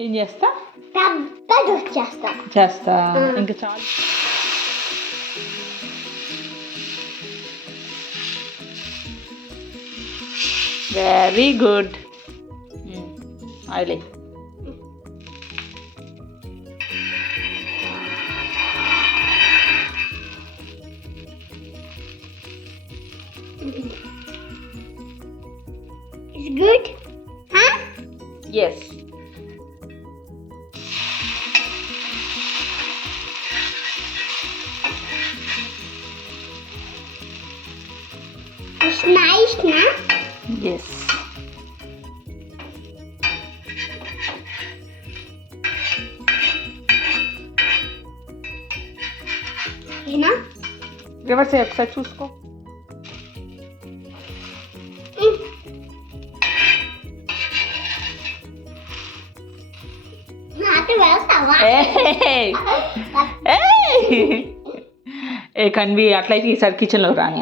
ఏం చేస్తా చేస్తా చేస్తా ఇంకా చాలు. Very good. Oil It's good, huh? Yes. It's nice, na? Yes. You know? Reverse ఒకసారి చూసుకో. Not well, ఏ కన్వి అట్లయితే ఈసారి కిచెన్లో రాని.